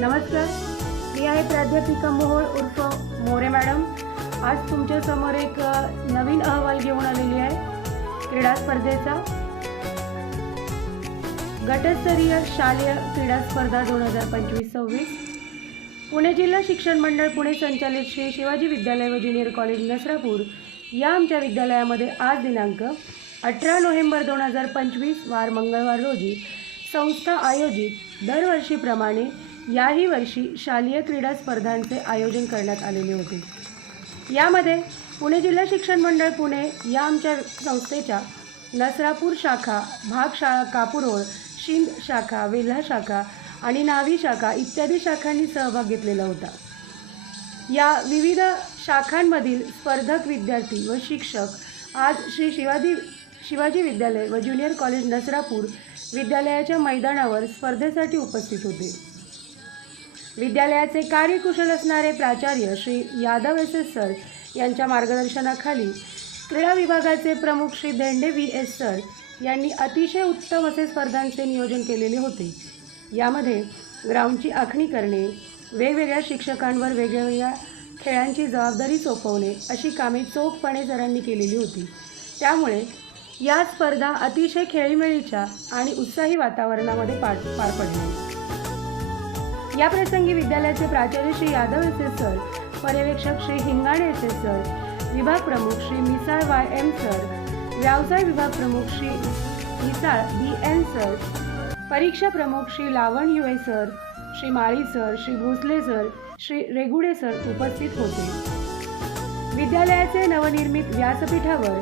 नमस्कार, मी आहे प्राध्यापिका मोहोळ उर्फ मोरे मॅडम। आज तुमच्या समोर एक नवीन अहवाल घेऊन आलेली आहे क्रीडा स्पर्धेचा। गटस्तरीय शालेय क्रीडा स्पर्धा 2025-26 पुणे जिल्हा शिक्षण मंडळ पुणे संचालित श्री शिवाजी विद्यालय व ज्युनियर कॉलेज नसरापूर या आमच्या विद्यालयामध्ये आज दिनांक 18 नोव्हेंबर 2025 वार मंगळवार रोजी संस्था आयोजित दरवर्षीप्रमाणे याही वर्षी शालेय क्रीडा स्पर्धांचे आयोजन करण्यात आलेले होते। यामध्ये पुणे जिल्हा शिक्षण मंडळ पुणे या आमच्या संस्थेच्या नसरापूर शाखा, भाग शाळा कापुरोळ, शिंद शाखा, वेल्हा शाखा आणि नावी शाखा इत्यादी शाखांनी सहभाग घेतलेला होता। या विविध शाखांमधील स्पर्धक विद्यार्थी व शिक्षक आज श्री शिवाजी विद्यालय व ज्युनियर कॉलेज नसरापूर विद्यालयाच्या मैदानावर स्पर्धेसाठी उपस्थित होते। विद्यालयाचे कार्यकुशल असणारे प्राचार्य श्री यादव एस सर यांच्या मार्गदर्शनाखाली क्रीडा विभागाचे प्रमुख श्री धेंडे VS सर यांनी अतिशय उत्तम असे स्पर्धांचे नियोजन केलेले होते। यामध्ये ग्राउंडची आखणी करणे, वेगवेगळ्या शिक्षकांवर वेगवेगळ्या खेळांची जबाबदारी सोपवणे अशी कामे चोखपणे सरांनी केलेली होती। त्यामुळे या स्पर्धा अतिशय खेळीमेळीच्या आणि उत्साही वातावरणामध्ये पार पडल्या। या प्रसंगी विद्यालयाचे प्राचार्य श्री यादव एस सर, पर्यवेक्षक श्री हिंगाणे एस सर, विभाग प्रमुख श्री मिसाळ YM सर, व्यवसाय विभाग प्रमुख श्री मिसाळ BN सर, परीक्षा प्रमुख Shri Lavan UA sir, Shri Mali sir, Shri Bhosale sir, Shri Regude sir उपस्थित होते। विद्यालयाचे नवनिर्मित व्यासपीठावर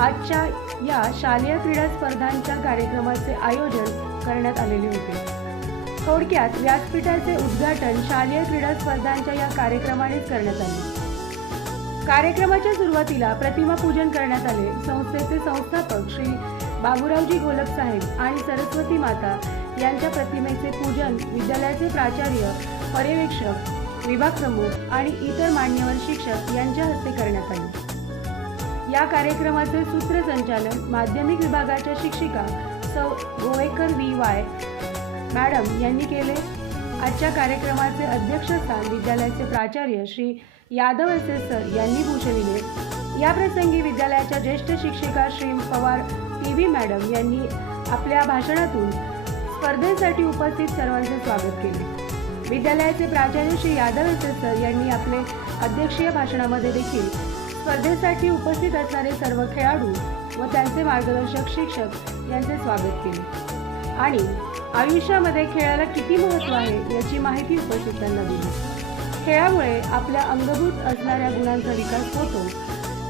आजच्या या शालेय क्रीडा स्पर्धांच्या कार्यक्रमाचे आयोजन करण्यात आलेले होते। थोडक्यात व्यासपीठाचे उद्घाटन शालेय क्रीडा स्पर्धांच्या या कार्यक्रमानेच करण्यात आले। कार्यक्रमाच्या सुरुवातीला प्रतिमा पूजन करण्यात आले। संस्थेचे संस्थापक श्री बाबूरावजी घोलप साहेब आणि सरस्वती माता यांच्या प्रतिमेचे पूजन विद्यालयाचे प्राचार्य, पर्यवेक्षक, विभाग प्रमुख आणि इतर मान्यवर शिक्षक यांच्या हस्ते करण्यात आले। या कार्यक्रमाचे सूत्रसंचालन माध्यमिक विभागाच्या शिक्षिका सौ गोवेकर VY मॅडम यांनी केले। आजच्या कार्यक्रमाचे अध्यक्षस्थान विद्यालयाचे प्राचार्य श्री यादव एस सर यांनी भूषविले। या प्रसंगी विद्यालयाच्या ज्येष्ठ शिक्षिका श्री पवार TV मॅडम यांनी आपल्या भाषणातून स्पर्धेसाठी उपस्थित सर्वांचे स्वागत केले। विद्यालयाचे प्राचार्य श्री यादव एस सर यांनी आपले अध्यक्षीय भाषणामध्ये देखील स्पर्धेसाठी उपस्थित असणारे सर्व खेळाडू व त्यांचे मार्गदर्शक शिक्षक यांचे स्वागत केले आणि आयुष्यामध्ये खेळाला किती महत्त्व आहे याची माहिती उपस्थितांना दिली। खेळामुळे आपल्या अंगभूत असणाऱ्या गुणांचा विकास होतो,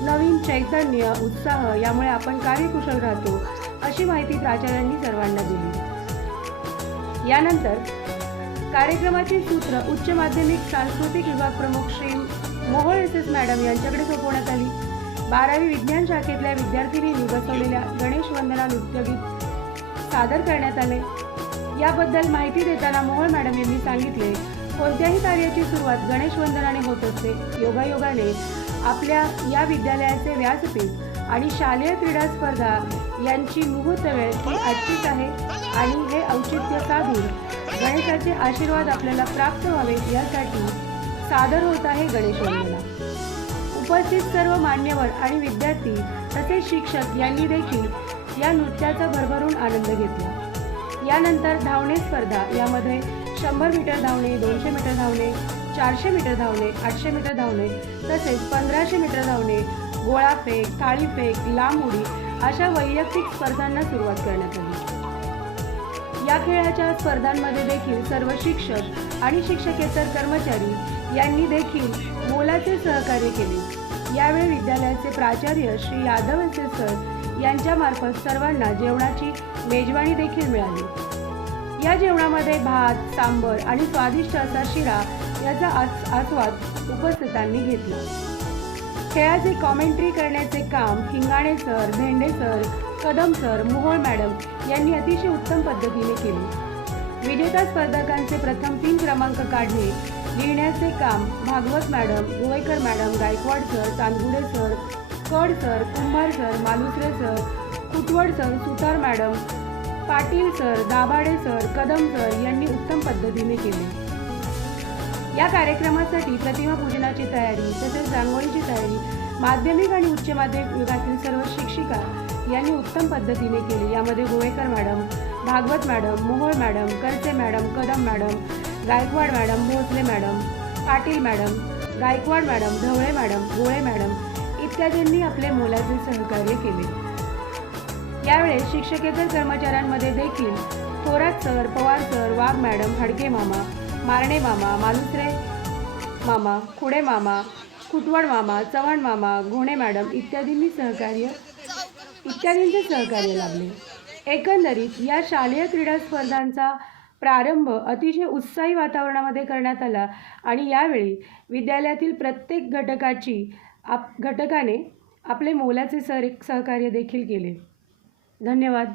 नवीन चैतन्य, उत्साह यामुळे आपण कार्यकुशल राहतो अशी माहिती प्राचार्यांनी सर्वांना दिली। यानंतर कार्यक्रमाची सूत्र उच्च माध्यमिक सांस्कृतिक विभाग प्रमुख श्री मोहोळ SS मॅडम यांच्याकडे सोपवण्यात आली। 12वी विज्ञान शाखेतल्या विद्यार्थिनींनी बसवलेल्या गणेश वंदना नृत्यगीत सादर करण्यात आले। याबद्दल माहिती देताना मोहोळ मॅडम यांनी सांगितले, कोणत्याही कार्याची सुरुवात गणेश वंदनाने होत असते। योगायोगाने आपल्या या विद्यालयाचे व्यासपीठ आणि शालेय क्रीडा स्पर्धा यांची मुहूर्त वेळ ही आजचीच आहे आणि हे औचित्य साधून गणेशाचे आशीर्वाद आपल्याला प्राप्त व्हावेत यासाठी सादर होत आहे गणेश वंदना। उपस्थित सर्व मान्यवर आणि विद्यार्थी तसेच शिक्षक यांनी देखील या नृत्याचा भरभरून आनंद घेतला। यानंतर धावणे स्पर्धा, यामध्ये 100 मीटर धावणे, 200 मीटर धावणे, 400 मीटर धावणे, 800 मीटर धावणे तसेच 1500 मीटर धावणे, गोळाफेक, थाळीफेक, लांब उडी अशा वैयक्तिक स्पर्धांना सुरुवात करण्यात आली। या खेळाच्या स्पर्धांमध्ये देखील सर्व शिक्षक आणि शिक्षकेतर कर्मचारी यांनी देखील मोलाचे सहकार्य केले। यावेळी विद्यालयाचे प्राचार्य श्री यादव एस सर यांच्यामार्फत सर्वांना जेवणाची मेजवानी देखील मिळाली। या जेवणामध्ये भात, सांबर आणि स्वादिष्ट असा शिरा याचा आस्वाद उपस्थितांनी घेतला। खेळाचे कॉमेंट्री करण्याचे काम Hingane sir, Dhende sir, Kadam sir, Mohol madam यांनी अतिशय उत्तम पद्धतीने केले। विजेता स्पर्धकांचे प्रथम 3 क्रमांक काढणे, लिहिण्याचे काम Bhagwat madam, Govekar madam, Gaikwad sir, Chandgude sir, Kad sir, Kumbhar sir, Malusare sir, Kutwad sir, Sutar madam, Patil sir, Dabhade sir, Kadam sir यांनी उत्तम पद्धतीने केले। या कार्यक्रमासाठी प्रतिमा पूजनाची तयारी तसेच रांगोळीची तयारी माध्यमिक आणि उच्च माध्यमिक विभागातील सर्व शिक्षिका यांनी उत्तम पद्धतीने केली। यामध्ये Govekar madam, Bhagwat madam, Mohol madam, Karche madam, Kadam madam, Gaikwad madam, Bhosale madam, Patil madam, Gaikwad madam, Dhawale madam, Gole madam इत्यादींनी आपले मोलाचे सहकार्य केले। यावेळी शिक्षकेतर कर्मचाऱ्यांमध्ये देखील Thorat sir, Pawar sir, Wagh madam, Hadke मामा, मारणे मामा, मालुसरे मामा, खुडे मामा, कुटवड मामा, चव्हाण मामा, घोणे मॅडम इत्यादींचे सहकार्य लाभले। एकंदरीत या शालेय क्रीडा स्पर्धांचा प्रारंभ अतिशय उत्साही वातावरणामध्ये करण्यात आला आणि यावेळी विद्यालयातील प्रत्येक घटकाने आपले मोलाचे सहकार्य देखील केले। धन्यवाद।